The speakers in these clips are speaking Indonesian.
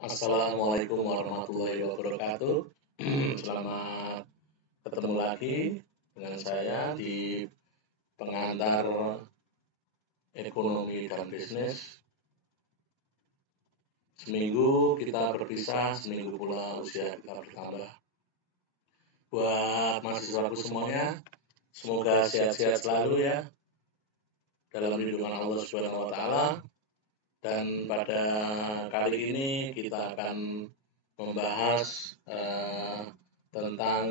Assalamualaikum warahmatullahi wabarakatuh. Selamat ketemu lagi dengan saya di pengantar ekonomi dan bisnis. Seminggu kita berpisah, seminggu pula usia kita bertambah. Buat mahasiswaku semuanya, semoga sehat-sehat selalu ya dalam lindungan Allah Subhanahu wa taala. Dan pada kali ini kita akan membahas tentang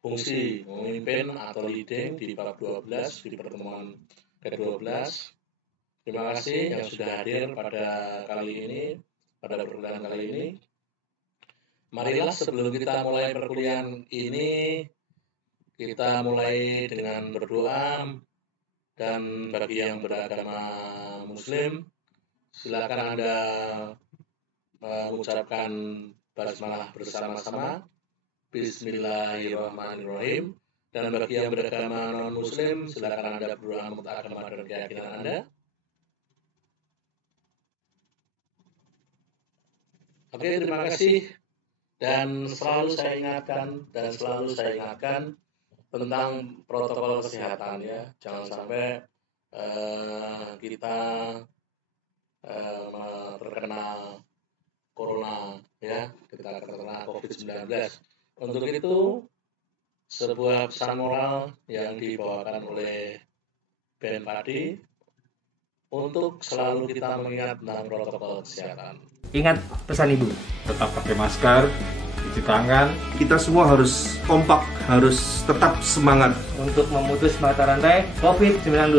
fungsi memimpin atau leading di bab 12 di pertemuan ke-12. Terima kasih yang sudah hadir pada kali ini, pada perkuliahan kali ini. Marilah sebelum kita mulai perkuliahan ini, kita mulai dengan berdoa. Dan bagi yang beragama Muslim, silakan Anda mengucapkan basmalah bersama-sama, Bismillahirrahmanirrahim. Dan bagi yang beragama non-Muslim, silakan Anda berdoa menurut agama dan keyakinan Anda. Oke, terima kasih. Dan selalu saya ingatkan tentang protokol kesehatan ya, jangan sampai kita terkena corona ya, kita terkena COVID-19. Untuk itu sebuah pesan moral yang dibawakan oleh Ben Padi untuk selalu kita mengingat tentang protokol kesehatan. Ingat pesan Ibu, tetap pakai masker, cuci tangan. Kita semua harus kompak, harus tetap semangat untuk memutus mata rantai COVID-19.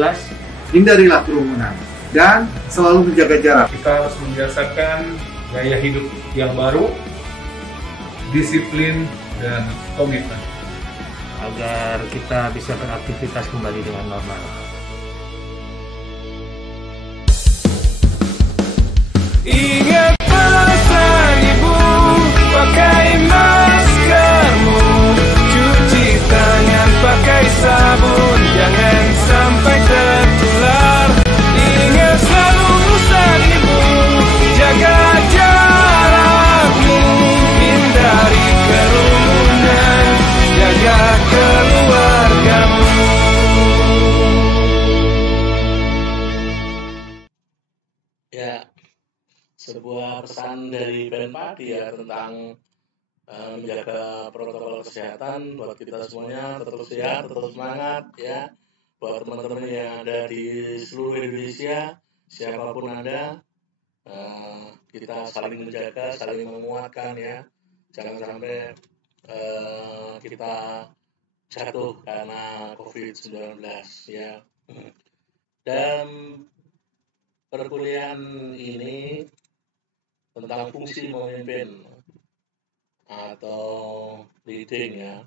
Hindarilah kerumunan dan selalu menjaga jarak. Kita harus membiasakan gaya hidup yang baru, disiplin dan komitmen agar kita bisa beraktivitas kembali dengan normal. Ingat pesan Ibu, pakai maskermu, cuci tangan pakai sabun, jangan sampai tertular. Ingat selalu pesan Ibu, jaga jarakmu, hindari kerumunan, jaga keluargamu. Ya, sebuah pesan dari Ben Padi ya tentang menjaga protokol kesehatan buat kita semuanya, tetap sehat, tetap semangat ya. Buat teman-teman yang ada di seluruh Indonesia, siapapun Anda, kita saling menjaga, saling menguatkan ya. Jangan sampai kita jatuh karena COVID-19 ya. Dan perkuliahan ini tentang fungsi memimpin atau leading ya.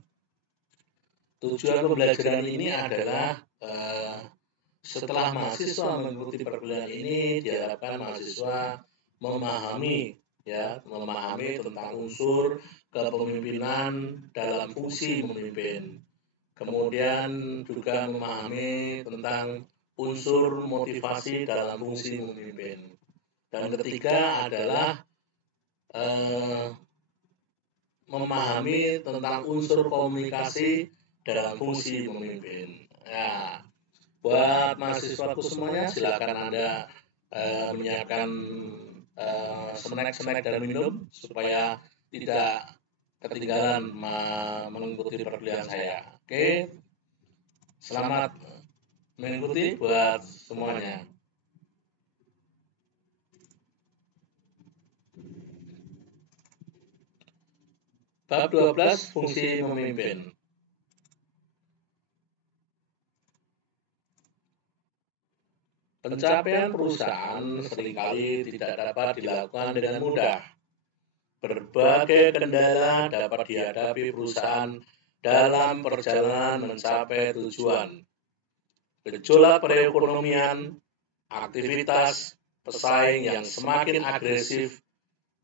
Tujuan pembelajaran ini adalah setelah mahasiswa mengikuti perkuliahan ini, diharapkan mahasiswa memahami tentang unsur kepemimpinan dalam fungsi memimpin. Kemudian juga memahami tentang unsur motivasi dalam fungsi memimpin. Dan ketiga adalah memahami tentang unsur komunikasi dalam fungsi memimpin. Ya, buat mahasiswaku semuanya, silakan Anda menyiapkan snack dan minum supaya tidak ketinggalan mengikuti perkuliahan saya. Oke, selamat mengikuti buat semuanya. Bab 12, fungsi memimpin. Pencapaian perusahaan seringkali tidak dapat dilakukan dengan mudah. Berbagai kendala dapat dihadapi perusahaan dalam perjalanan mencapai tujuan. Gejolak perekonomian, aktivitas pesaing yang semakin agresif,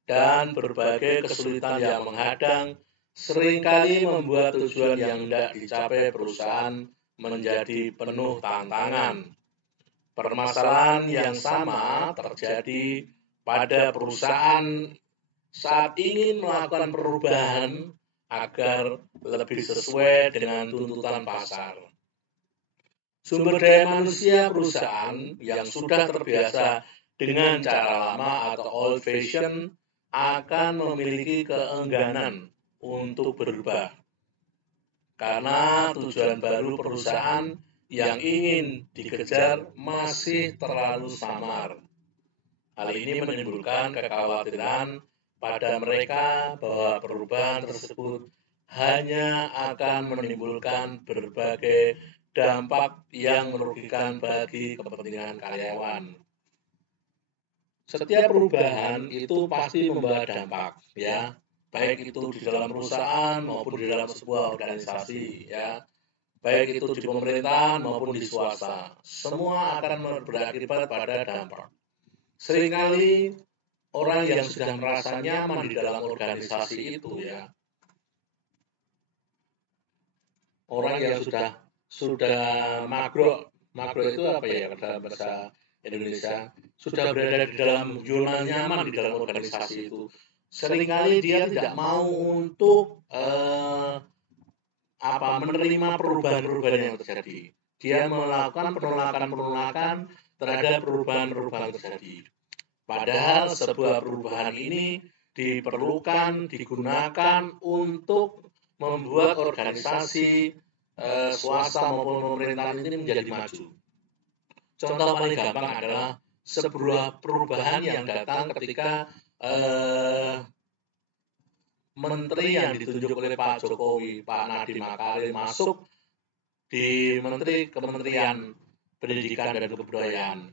dan berbagai kesulitan yang menghadang seringkali membuat tujuan yang tidak dicapai perusahaan menjadi penuh tantangan. Permasalahan yang sama terjadi pada perusahaan saat ingin melakukan perubahan agar lebih sesuai dengan tuntutan pasar. Sumber daya manusia perusahaan yang sudah terbiasa dengan cara lama atau old fashion akan memiliki keengganan untuk berubah. Karena tujuan baru perusahaan yang ingin dikejar masih terlalu samar. Hal ini menimbulkan kekhawatiran pada mereka bahwa perubahan tersebut hanya akan menimbulkan berbagai dampak yang merugikan bagi kepentingan karyawan. Setiap perubahan itu pasti membawa dampak, ya, baik itu di dalam perusahaan maupun di dalam sebuah organisasi, ya, baik itu di pemerintahan maupun di swasta. Semua akan berakibat pada dampak. Seringkali orang yang sudah merasa nyaman di dalam organisasi itu, ya, orang yang sudah magro itu apa ya dalam bahasa Indonesia, sudah berada di dalam zona nyaman di dalam organisasi itu, seringkali dia tidak mau untuk menerima perubahan-perubahan yang terjadi. Dia melakukan penolakan terhadap perubahan-perubahan terjadi. Padahal sebuah perubahan ini diperlukan, digunakan untuk membuat organisasi swasta maupun pemerintahan ini menjadi maju. Contoh paling gampang adalah sebuah perubahan yang datang ketika menteri yang ditunjuk oleh Pak Jokowi, Pak Nadiem Makarim, masuk di Kementerian Pendidikan dan Kebudayaan.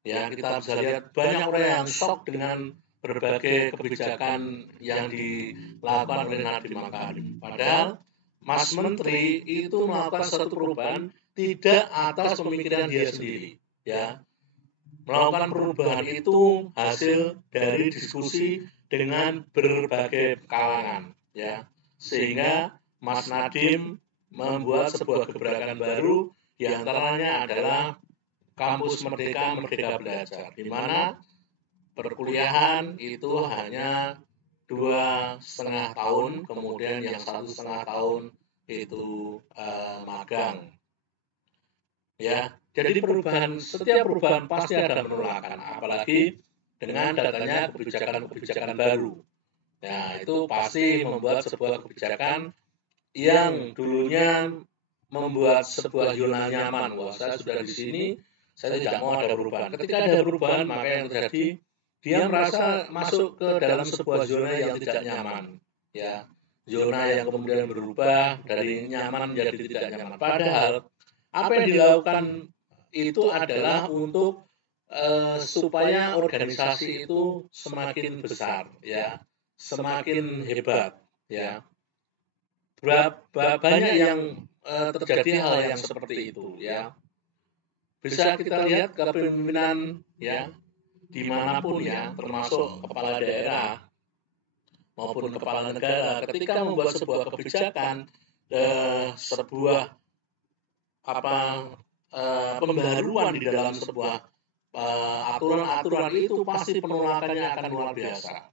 Ya, kita bisa lihat banyak orang yang shock dengan berbagai kebijakan yang dilakukan oleh Nadiem Makarim. Padahal Mas Menteri itu melakukan satu perubahan tidak atas pemikiran dia sendiri, ya. Melakukan perubahan itu hasil dari diskusi dengan berbagai kalangan, ya. Sehingga Mas Nadiem membuat sebuah gebrakan baru, di antaranya adalah Kampus Merdeka Belajar, di mana perkuliahan itu hanya 2,5 tahun, kemudian yang 1,5 tahun itu magang. Ya, jadi setiap perubahan pasti ada penolakan, apalagi dengan datangnya kebijakan baru. Ya, itu pasti membuat sebuah kebijakan yang dulunya membuat sebuah zona nyaman. Wah, saya sudah di sini, saya tidak mau ada perubahan. Ketika ada perubahan, maka yang terjadi dia merasa masuk ke dalam sebuah zona yang tidak nyaman, ya, zona yang kemudian berubah dari nyaman menjadi tidak nyaman. Padahal apa yang dilakukan itu adalah untuk supaya organisasi itu semakin besar, ya, semakin hebat, ya. Banyak yang terjadi hal yang seperti itu, ya. Bisa kita lihat kepemimpinan, ya, dimanapun, ya, termasuk kepala daerah maupun kepala negara, ketika membuat sebuah kebijakan, sebuah pembaruan di dalam sebuah aturan-aturan itu pasti penolakannya akan luar biasa.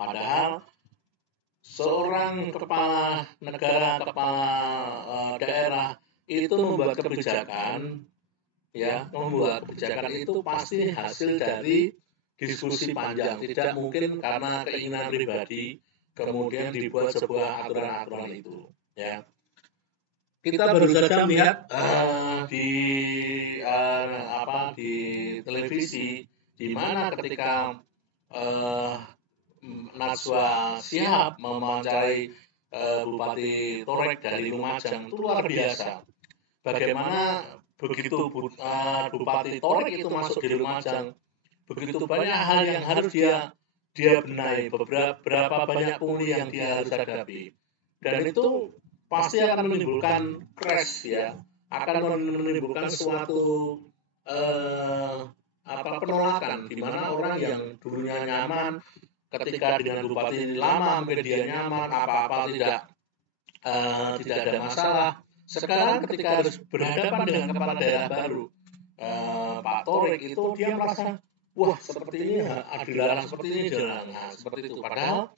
Padahal seorang kepala negara, kepala daerah itu membuat kebijakan, ya, membuat kebijakan itu pasti hasil dari diskusi panjang. Tidak mungkin karena keinginan pribadi kemudian dibuat sebuah aturan-aturan itu, ya. Kita baru saja melihat di televisi, di mana ketika Najwa Shihab mewawancarai Bupati Torek dari Lumajang, itu luar biasa. Bagaimana begitu Bupati Torek itu masuk di Lumajang, begitu banyak hal yang harus dia benahi, berapa banyak pungli yang dia harus hadapi, dan itu pasti akan menimbulkan crash, ya, akan menimbulkan suatu penolakan, di mana orang yang dulunya nyaman ketika dengan bupati lama mungkin dia nyaman, apa-apa tidak ada masalah. Sekarang ketika harus berhadapan dengan kepala daerah baru, Pak Torek, itu dia merasa wah seperti ini dilarang seperti ini dilarang, seperti itu. Padahal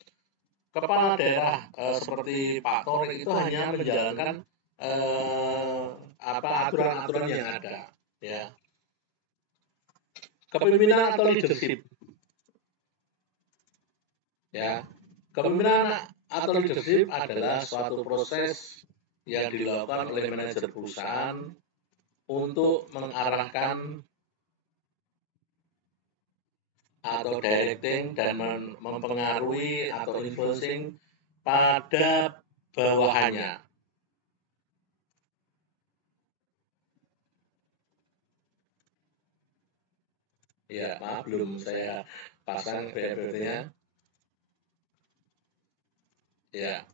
kepala daerah seperti Pak Torik itu hanya menjalankan aturan-aturan yang ada, ya. Kepemimpinan atau leadership, ya. Kepemimpinan atau leadership adalah suatu proses yang dilakukan oleh manajer perusahaan untuk mengarahkan atau directing dan mempengaruhi atau influencing pada bawahannya. Ya, maaf belum saya pasang PPT-nya. Ya.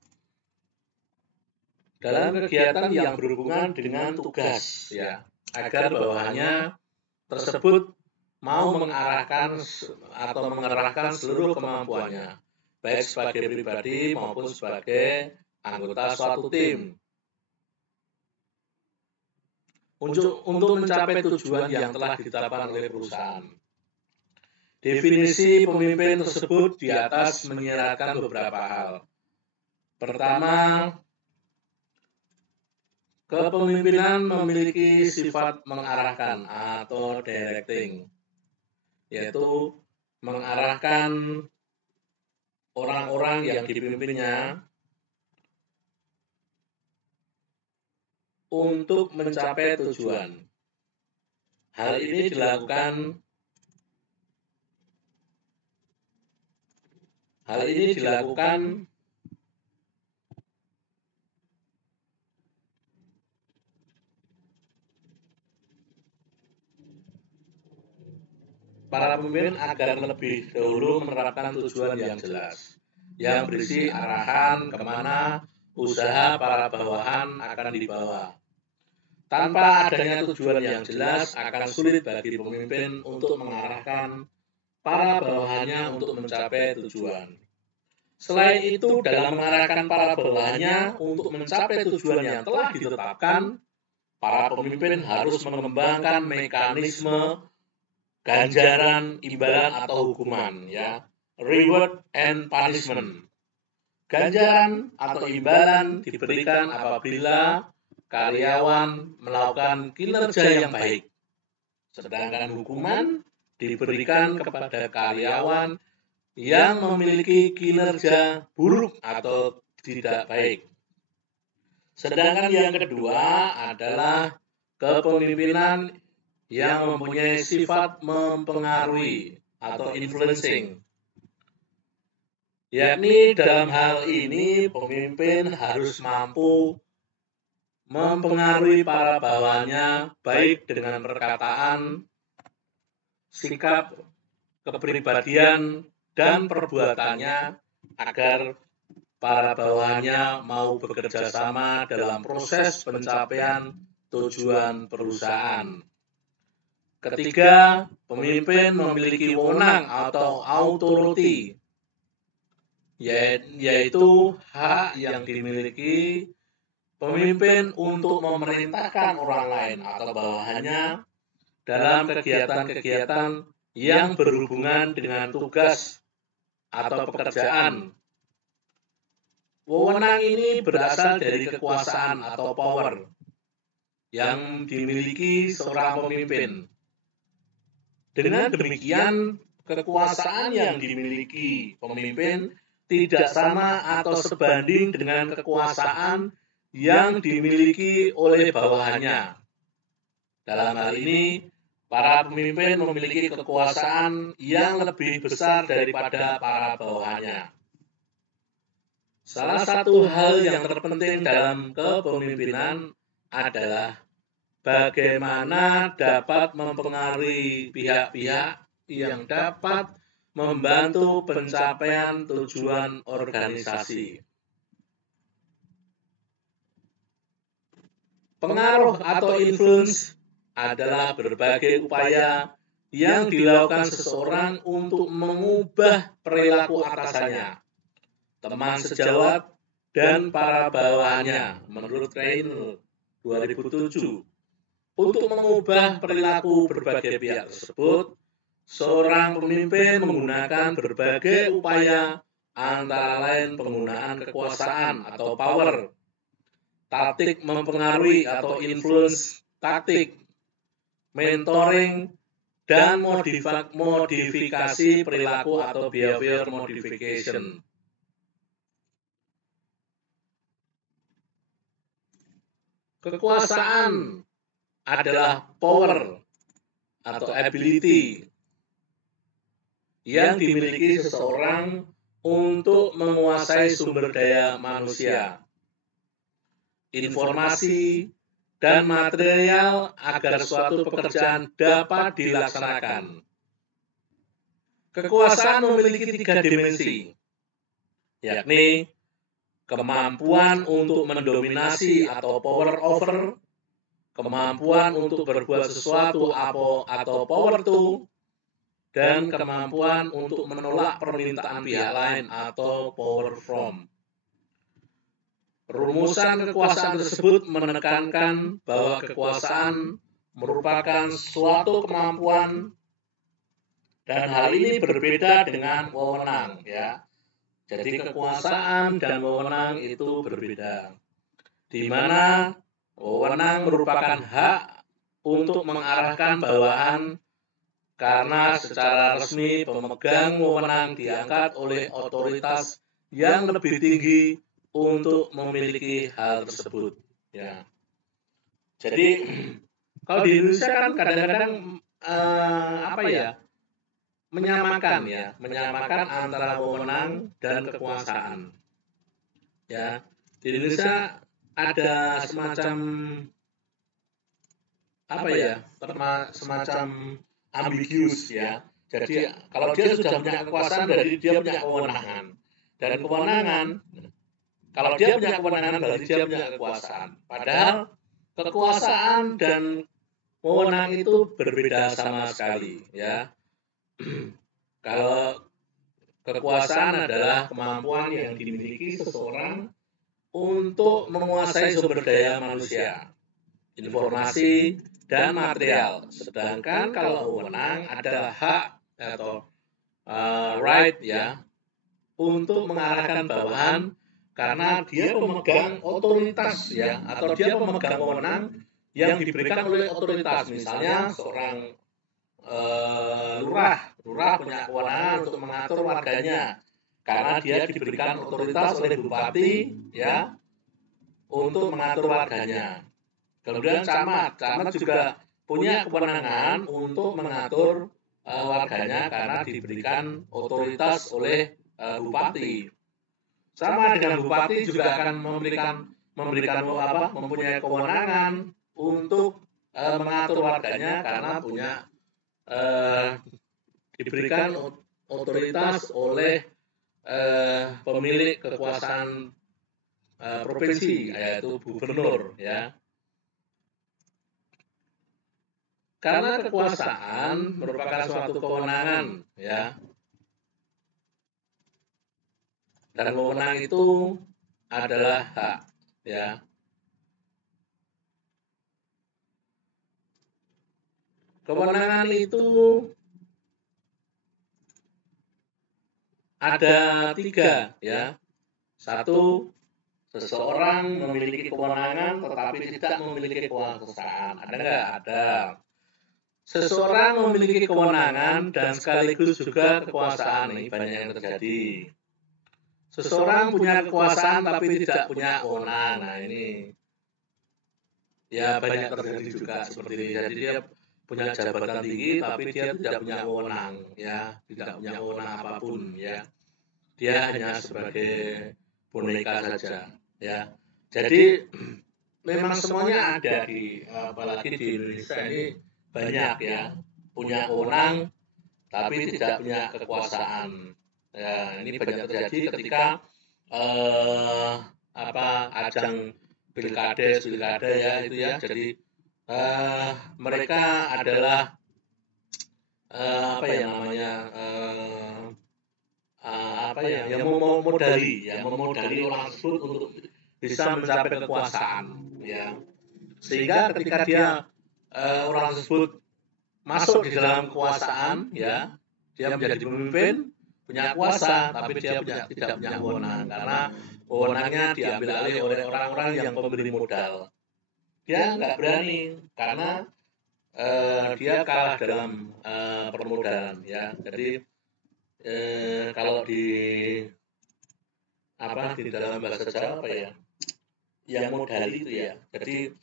Dalam kegiatan yang berhubungan dengan tugas, ya, agar bawahannya tersebut mau mengarahkan atau mengerahkan seluruh kemampuannya, baik sebagai pribadi maupun sebagai anggota suatu tim, untuk mencapai tujuan yang telah ditetapkan oleh perusahaan. Definisi pemimpin tersebut di atas menyiratkan beberapa hal. Pertama, kepemimpinan memiliki sifat mengarahkan atau directing, yaitu mengarahkan orang-orang yang dipimpinnya untuk mencapai tujuan. Hal ini dilakukan para pemimpin agar lebih dahulu menerapkan tujuan yang jelas, yang berisi arahan kemana usaha para bawahan akan dibawa. Tanpa adanya tujuan yang jelas, akan sulit bagi pemimpin untuk mengarahkan para bawahannya untuk mencapai tujuan. Selain itu, dalam mengarahkan para bawahannya untuk mencapai tujuan yang telah ditetapkan, para pemimpin harus mengembangkan mekanisme ganjaran, imbalan atau hukuman, ya, reward and punishment. Ganjaran atau imbalan diberikan apabila karyawan melakukan kinerja yang baik, sedangkan hukuman diberikan kepada karyawan yang memiliki kinerja buruk atau tidak baik. Sedangkan yang kedua adalah kepemimpinan yang mempunyai sifat mempengaruhi atau influencing. Yakni dalam hal ini pemimpin harus mampu mempengaruhi para bawahannya baik dengan perkataan, sikap, kepribadian, dan perbuatannya agar para bawahannya mau bekerja sama dalam proses pencapaian tujuan perusahaan. Ketiga, pemimpin memiliki wewenang atau authority, yaitu hak yang dimiliki pemimpin untuk memerintahkan orang lain atau bawahannya dalam kegiatan-kegiatan yang berhubungan dengan tugas atau pekerjaan. Wewenang ini berasal dari kekuasaan atau power yang dimiliki seorang pemimpin. Dengan demikian, kekuasaan yang dimiliki pemimpin tidak sama atau sebanding dengan kekuasaan yang dimiliki oleh bawahannya. Dalam hal ini, para pemimpin memiliki kekuasaan yang lebih besar daripada para bawahannya. Salah satu hal yang terpenting dalam kepemimpinan adalah bagaimana dapat mempengaruhi pihak-pihak yang dapat membantu pencapaian tujuan organisasi. Pengaruh atau influence adalah berbagai upaya yang dilakukan seseorang untuk mengubah perilaku atasannya, teman sejawat, dan para bawahannya menurut Reiner 2007. Untuk mengubah perilaku berbagai pihak tersebut, seorang pemimpin menggunakan berbagai upaya, antara lain penggunaan kekuasaan atau power, taktik mempengaruhi atau influence taktik, mentoring, dan modifikasi perilaku atau behavior modification. Kekuasaan adalah power atau ability yang dimiliki seseorang untuk menguasai sumber daya manusia, informasi, dan material agar suatu pekerjaan dapat dilaksanakan. Kekuasaan memiliki 3 dimensi, yakni kemampuan untuk mendominasi atau power over, kemampuan untuk berbuat sesuatu atau power to, dan kemampuan untuk menolak permintaan pihak lain atau power from. Rumusan kekuasaan tersebut menekankan bahwa kekuasaan merupakan suatu kemampuan dan hal ini berbeda dengan wewenang, ya. Jadi kekuasaan dan wewenang itu berbeda. Di mana wewenang merupakan hak untuk mengarahkan bawahan karena secara resmi pemegang wewenang diangkat oleh otoritas yang lebih tinggi untuk memiliki hal tersebut. Ya. Jadi kalau di Indonesia kan kadang-kadang menyamakan antara wewenang dan kekuasaan. Ya, di Indonesia ada semacam semacam ambiguous, ya. Jadi kalau dia sudah punya kekuasaan, berarti dia punya kewenangan. Dan kewenangan, kalau dia punya kewenangan, berarti dia punya kekuasaan. Padahal kekuasaan dan wewenang itu berbeda sama sekali, ya. Kalau kekuasaan adalah kemampuan yang dimiliki seseorang untuk menguasai sumber daya manusia, informasi, dan material. Sedangkan kalau wewenang adalah hak atau right, ya, untuk mengarahkan bawahan karena dia pemegang otoritas, ya, atau dia pemegang wewenang yang diberikan oleh otoritas. Misalnya seorang lurah punya kewenangan untuk mengatur warganya karena dia diberikan otoritas oleh bupati, ya, untuk mengatur warganya. Kemudian camat juga punya kewenangan untuk mengatur warganya karena diberikan otoritas oleh bupati. Sama dengan bupati juga akan mempunyai kewenangan untuk mengatur warganya karena diberikan otoritas oleh pemilik kekuasaan provinsi, yaitu gubernur, ya. Karena kekuasaan merupakan suatu kewenangan, ya. Dan wewenang itu adalah hak, ya. Kewenangan itu ada 3, ya. 1, seseorang memiliki kewenangan tetapi tidak memiliki kekuasaan. Ada nggak? Ada. Seseorang memiliki kewenangan dan sekaligus juga kekuasaan. Ini banyak yang terjadi. Seseorang punya kekuasaan tapi tidak punya wewenang. Nah, ini ya banyak terjadi juga seperti ini. Jadi dia punya jabatan tinggi tapi dia tidak punya wewenang, ya, tidak punya wewenang apapun, ya. Dia hanya sebagai boneka saja, ya. Jadi memang semuanya ada apalagi di Indonesia ini banyak, ya, punya wewenang tapi tidak punya kekuasaan. Ya, ini banyak terjadi ketika ajang pilkada, ya, itu, ya. Jadi mereka adalah yang memodali orang tersebut untuk bisa mencapai kekuasaan, ya. Sehingga ketika dia orang tersebut masuk di dalam kekuasaan, ya, dia menjadi pemimpin, punya kuasa, tapi dia tidak punya wewenang karena wewenangnya diambil alih oleh orang-orang yang pemberi modal. Dia nggak berani karena dia kalah dalam permodalan, ya. Jadi kalau di dalam bahasa Jawa apa ya, yang modal itu ya. Jadi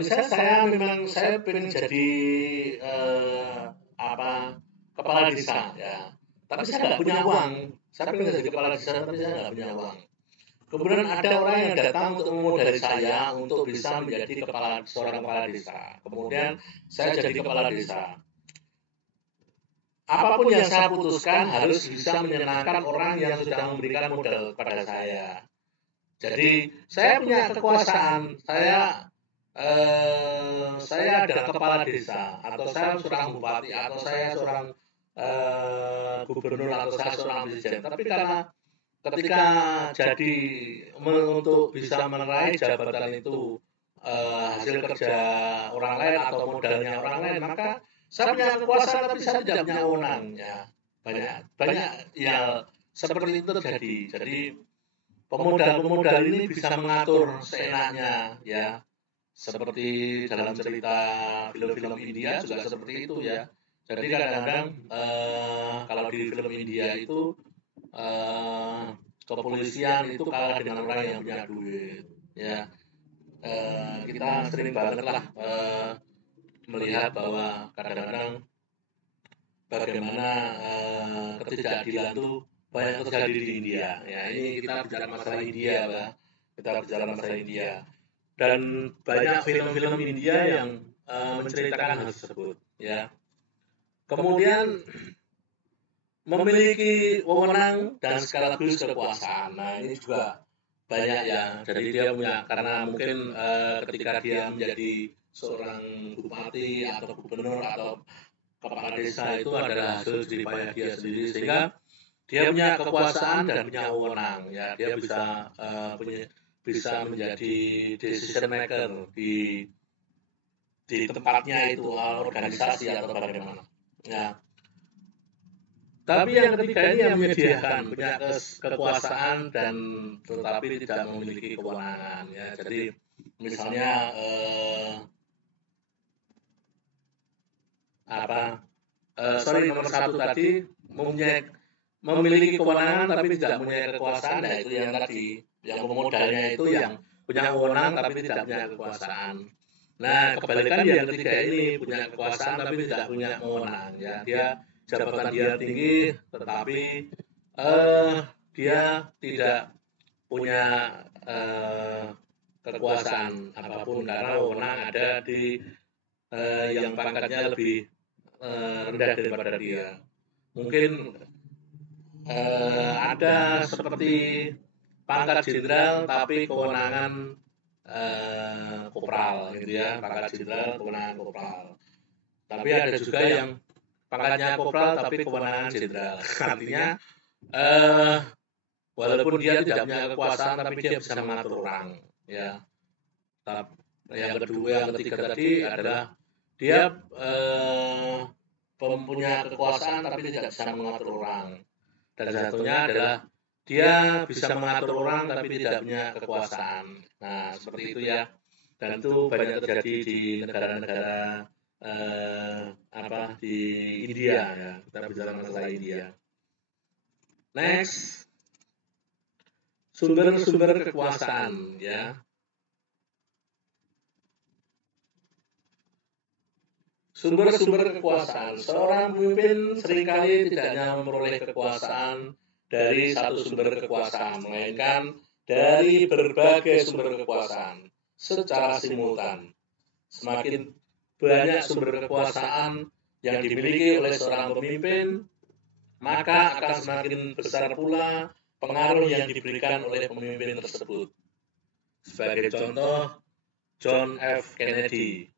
misalnya saya pengen jadi kepala desa, ya. Tapi saya nggak punya uang. Saya pengen jadi kepala desa, tapi saya nggak punya uang. Kemudian ada orang yang datang untuk memodali saya untuk bisa menjadi seorang kepala desa. Kemudian saya jadi kepala desa. Apapun yang saya putuskan harus bisa menyenangkan orang yang sudah memberikan modal pada saya. Jadi saya punya kekuasaan. Saya adalah kepala desa, atau saya seorang bupati, atau saya seorang gubernur, atau saya seorang presiden. Tapi karena ketika jadi untuk bisa meraih jabatan itu hasil kerja orang lain atau modalnya orang lain, maka saya punya kekuasaan tapi saya tidak punya wewenang, ya. Banyak ya seperti itu terjadi. Jadi pemodal ini bisa mengatur seenaknya, ya. Seperti dalam cerita film-film India juga seperti itu, ya. Jadi kadang-kadang kalau di film India itu kepolisian itu kalah dengan orang yang punya duit, ya. Kita sering banget lah melihat bahwa kadang-kadang bagaimana ketidakadilan itu banyak terjadi di India. Ya, ini kita bicara masalah India, Pak. Kita bicara masalah India. Dan banyak film-film India yang menceritakan hal tersebut, ya. Kemudian memiliki wewenang dan sekaligus kekuasaan. Nah, ini juga banyak, ya. Jadi dia punya, karena mungkin ketika dia menjadi seorang bupati atau gubernur atau kepala desa itu adalah hasil jeripayah dia sendiri, sehingga dia punya kekuasaan dan punya wewenang, ya. Dia bisa menjadi decision maker di tempatnya itu, organisasi atau bagaimana, ya. Tapi yang ketiga ini yang menyediakan, punya kekuasaan dan tetapi tidak memiliki kewenangan, ya. Jadi misalnya nomor 1 tadi memiliki kewenangan tapi tidak punya kekuasaan. Nah, itu yang tadi, yang pemodalnya itu yang punya wewenang tapi tidak punya kekuasaan. Nah, kebalikan yang ketiga ini, punya kekuasaan tapi tidak punya wewenang, ya. Jabatan dia tinggi tetapi dia tidak punya kekuasaan apapun karena wewenang ada di yang pangkatnya lebih rendah daripada dia. Mungkin ada seperti pangkat jenderal tapi kewenangan kopral, gitu, ya. Pangkat jenderal kewenangan kopral. Tapi ada juga yang pangkatnya kopral tapi kewenangan jenderal. Artinya walaupun dia tidak punya kekuasaan tapi dia bisa mengatur orang, ya. Yang ketiga tadi adalah dia punya kekuasaan tapi tidak bisa mengatur orang. Dan satunya adalah dia bisa mengatur orang tapi tidak punya kekuasaan. Nah, seperti itu, ya. Dan itu banyak terjadi di negara-negara di India, ya. Kita bicara masalah India. Next, sumber-sumber kekuasaan, ya. Sumber-sumber kekuasaan. Seorang pemimpin seringkali tidak hanya memperoleh kekuasaan dari satu sumber kekuasaan, melainkan dari berbagai sumber kekuasaan secara simultan. Semakin banyak sumber kekuasaan yang dimiliki oleh seorang pemimpin, maka akan semakin besar pula pengaruh yang diberikan oleh pemimpin tersebut. Sebagai contoh, John F. Kennedy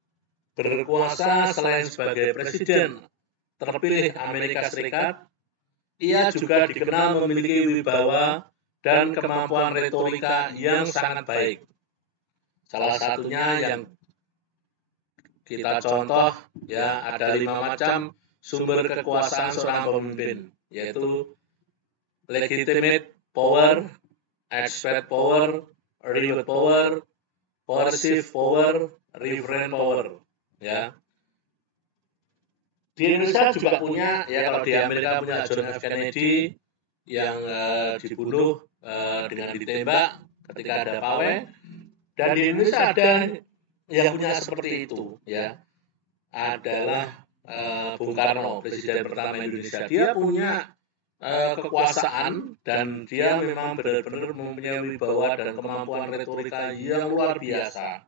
berkuasa selain sebagai presiden terpilih Amerika Serikat, ia juga dikenal memiliki wibawa dan kemampuan retorika yang sangat baik. Salah satunya yang kita contoh ya, ada 5 macam sumber kekuasaan seorang pemimpin, yaitu legitimate power, expert power, reward power, coercive power, referent power. Ya. Di Indonesia juga punya, ya kalau di Amerika punya John F. Kennedy yang dibunuh dengan ditembak ketika ada pawai, dan di Indonesia ada yang punya seperti itu, ya, adalah Bung Karno, Presiden pertama Indonesia. Dia punya kekuasaan dan dia memang benar-benar mempunyai wibawa dan kemampuan retorika yang luar biasa.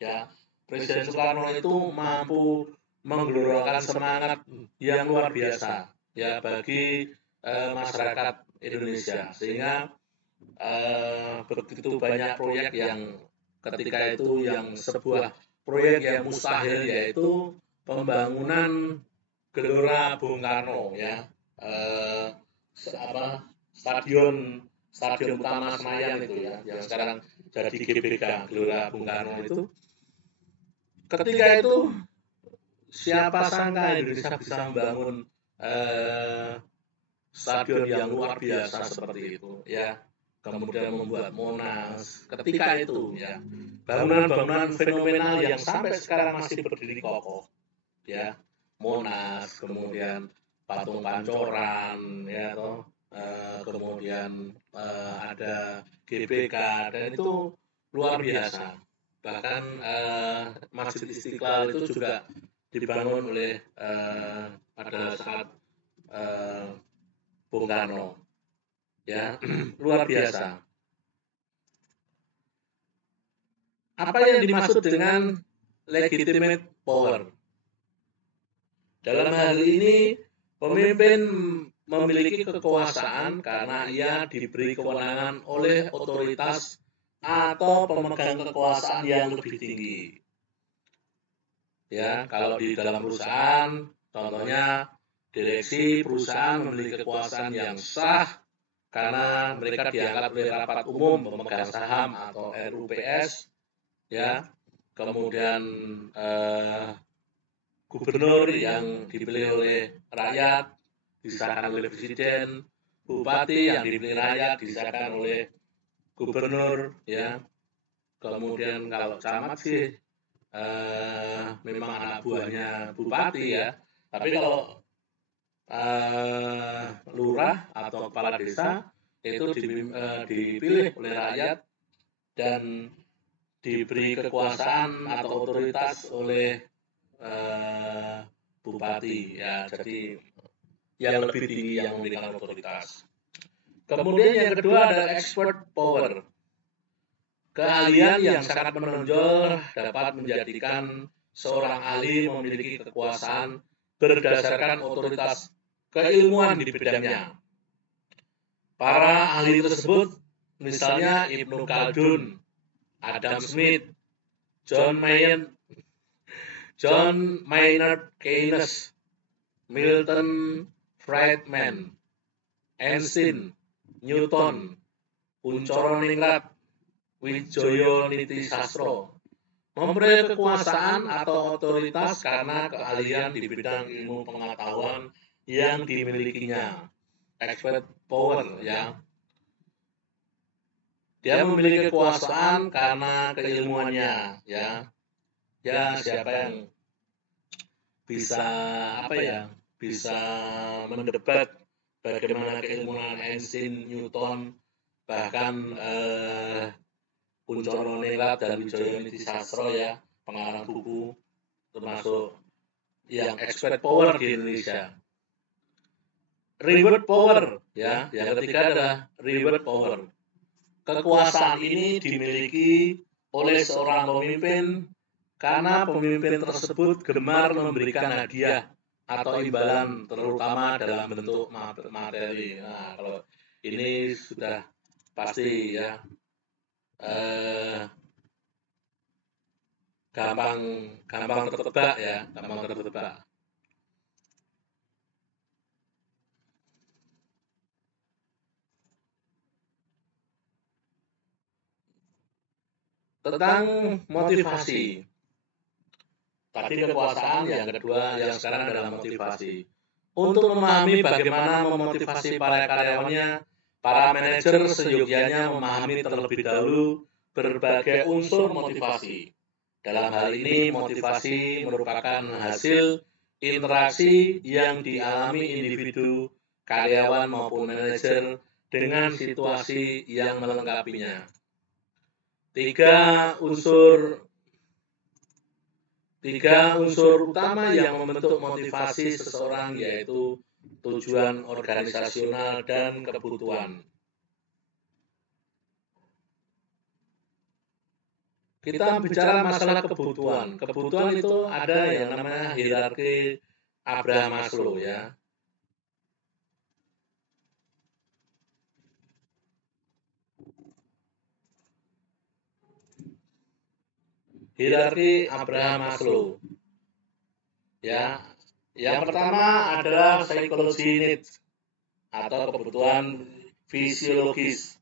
Ya, Presiden Soekarno itu mampu menggelorkan semangat yang luar biasa ya bagi masyarakat Indonesia, sehingga begitu banyak proyek yang ketika itu yang sebuah proyek yang mustahil, yaitu pembangunan Gelora Bung Karno, ya, stadion utama Senayan itu ya, yang sekarang jadi GBK, Gelora Bung Karno itu. Ketika itu siapa sangka Indonesia bisa membangun stadion yang luar biasa seperti itu, ya. Kemudian membuat Monas ketika itu, ya, bangunan-bangunan fenomenal yang sampai sekarang masih berdiri kokoh, ya, Monas, kemudian patung Pancoran, ya, toh, kemudian ada GBK, dan itu luar biasa. Bahkan Masjid Istiqlal itu juga dibangun oleh pada saat Bung Karno. Ya, luar biasa. Apa yang dimaksud dengan legitimate power? Dalam hal ini, pemimpin memiliki kekuasaan karena ia diberi kewenangan oleh otoritas atau pemegang kekuasaan yang lebih tinggi. Ya, kalau di dalam perusahaan, contohnya direksi perusahaan memiliki kekuasaan yang sah karena mereka diangkat oleh rapat umum pemegang saham atau RUPS, ya. Kemudian gubernur yang dipilih oleh rakyat disahkan oleh presiden, bupati yang dipilih rakyat disahkan oleh gubernur, ya. Kemudian kalau camat sih memang anak buahnya bupati, ya. Tapi kalau lurah atau kepala desa itu dipilih oleh rakyat dan diberi kekuasaan atau otoritas oleh bupati, ya. Jadi yang lebih tinggi yang memberikan otoritas. Kemudian yang kedua adalah expert power, keahlian yang sangat menonjol dapat menjadikan seorang ahli memiliki kekuasaan berdasarkan otoritas keilmuan di bidangnya. Para ahli tersebut misalnya Ibnu Khaldun, Adam Smith, John Maynard Keynes, Milton Friedman, Einstein, Newton, Kuncoro Ningrat, Wijaya Niti Sastro, memperoleh kekuasaan atau otoritas karena keahlian di bidang ilmu pengetahuan yang dimilikinya. Expert power, ya. Dia memiliki kekuasaan karena keilmuannya, ya. Ya, siapa yang bisa bisa mendebat bagaimana keilmuan Einstein, Newton, bahkan Kuncoro Ningrat dan Wijaya Niti Sastro, ya, pengarang buku termasuk yang expert power di Indonesia. Reward power, ya, yang ketiga adalah reward power. Kekuasaan ini dimiliki oleh seorang pemimpin karena pemimpin tersebut gemar memberikan hadiah atau imbalan, terutama dalam bentuk materi. Nah, kalau ini sudah pasti, ya, gampang tertebak, ya, gampang tertebak. Tentang motivasi. tadi kekuasaan, yang kedua yang sekarang adalah motivasi. Untuk memahami bagaimana memotivasi para karyawannya, para manajer seyogyanya memahami terlebih dahulu berbagai unsur motivasi. Dalam hal ini, motivasi merupakan hasil interaksi yang dialami individu, karyawan maupun manajer dengan situasi yang melengkapinya. Tiga unsur utama yang membentuk motivasi seseorang yaitu tujuan organisasional dan kebutuhan. Kita bicara masalah kebutuhan. Kebutuhan itu ada yang namanya hierarki Abraham Maslow ya. Hierarki Abraham Maslow. Ya, yang pertama adalah psychology needs atau kebutuhan fisiologis.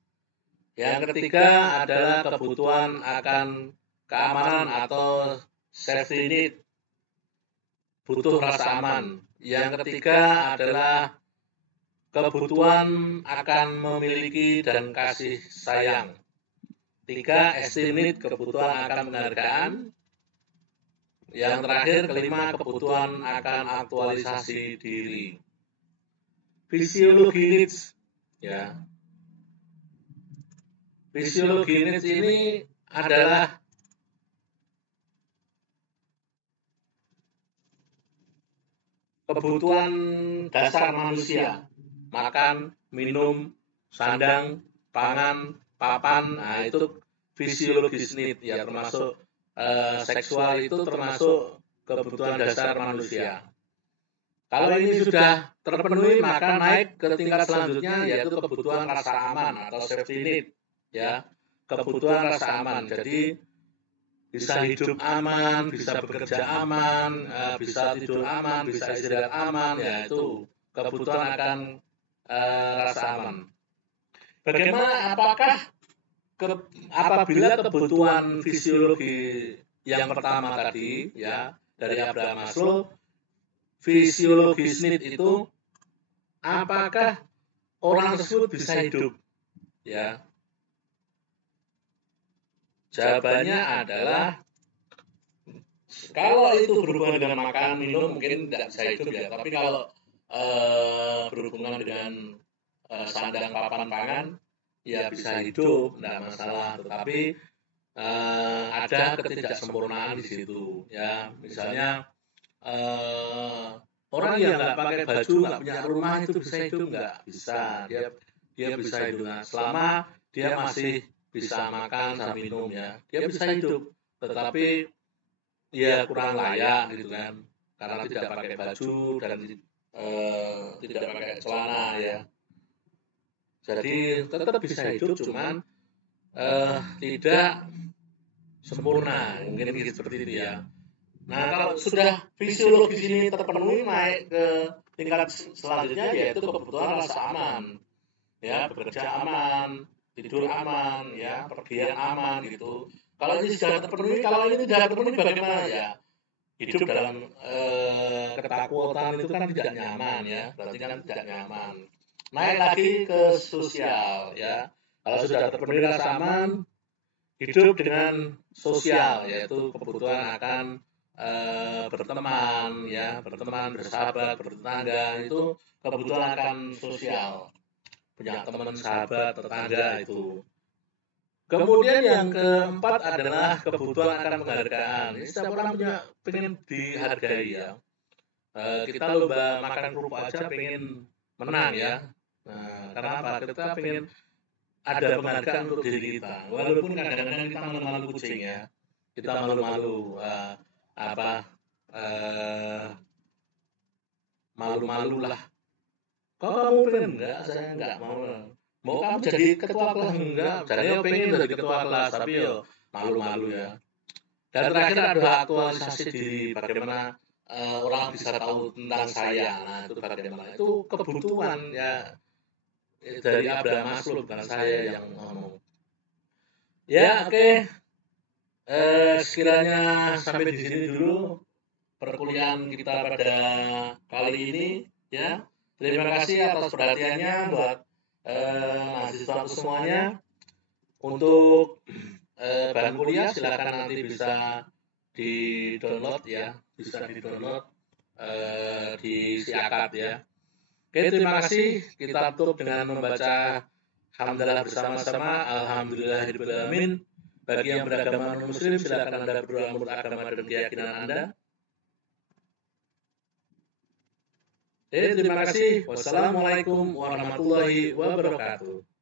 Yang ketiga adalah kebutuhan akan keamanan atau safety need, butuh rasa aman. Yang ketiga adalah kebutuhan akan memiliki dan kasih sayang. 3. Esteem need, kebutuhan akan penghargaan. Yang terakhir, kelima, kebutuhan akan aktualisasi diri. Fisiologi needs, ya. Fisiologi needs ini adalah kebutuhan dasar manusia. Makan, minum, sandang, pangan, papan, nah itu fisiologis need ya, termasuk seksual itu termasuk kebutuhan dasar manusia. Kalau ini sudah terpenuhi maka naik ke tingkat selanjutnya yaitu kebutuhan rasa aman atau safety need ya, kebutuhan rasa aman. Jadi bisa hidup aman, bisa bekerja aman, bisa tidur aman, bisa istirahat aman, ya itu kebutuhan akan rasa aman. Bagaimana apabila kebutuhan fisiologi yang pertama tadi ya dari Abraham Maslow, fisiologis need itu apakah orang tersebut bisa hidup? Ya. Jawabannya adalah kalau itu berhubungan dengan makan minum mungkin tidak bisa hidup ya, tapi kalau berhubungan dengan sandang papan pangan ya bisa hidup, tidak masalah. Tetapi ada ketidaksempurnaan di situ ya. Misalnya orang yang nggak pakai baju, nggak punya rumah itu bisa hidup nggak? Bisa, dia bisa hidup. Nah, selama dia masih bisa makan sambil minum ya, dia bisa hidup. Tetapi ya kurang layak gitu kan, karena tidak pakai baju dan tidak pakai celana ya. Jadi tetap bisa hidup, cuman tidak sempurna, mungkin seperti itu ya. Nah, kalau sudah fisiologis ini terpenuhi, naik ke tingkat selanjutnya yaitu kebutuhan rasa aman, ya, bekerja aman, tidur aman, ya, pergian aman gitu. Kalau ini sudah terpenuhi, kalau ini tidak terpenuhi bagaimana ya? Hidup dalam ketakutan itu kan tidak nyaman ya, berarti kan tidak nyaman. Naik lagi ke sosial ya. Kalau sudah terpenuhi rasa aman, hidup dengan sosial yaitu kebutuhan akan berteman ya, berteman, bersahabat, bertetangga, itu kebutuhan akan sosial. Punya teman, sahabat, tetangga itu. Kemudian yang keempat adalah kebutuhan akan penghargaan. Ini setiap orang pengen dihargai ya. Kita lomba makan kerupuk aja pengen menang ya. Nah, karena apa? Kita pengen ada penghargaan untuk diri kita. Walaupun kadang-kadang kita malu-malu kucing ya. Kita malu-malu malu-malu lah. Kok kamu pengen? Enggak, saya enggak mau. Mau kamu jadi ketua kelas? Enggak, saya pengen jadi ketua kelas, tapi yo malu-malu ya. Dan terakhir adalah aktualisasi diri, bagaimana orang bisa tahu tentang saya. Nah, itu bagaimana? Itu kebutuhan ya dari Abraham Maslow, bukan saya yang ngomong. Ya, oke. Sekiranya sampai di sini dulu perkuliahan kita pada kali ini ya. Terima kasih atas perhatiannya buat mahasiswa semuanya. Untuk bahan kuliah silakan nanti bisa di-download ya, bisa di-download di Siakat ya. Oke, terima kasih. Kita tutup dengan membaca hamdalah bersama-sama. Alhamdulillahirabbil alamin. Bagi yang beragama non-muslim, silakan Anda berdoa menurut agama dan keyakinan Anda. Terima kasih. Wassalamualaikum warahmatullahi wabarakatuh.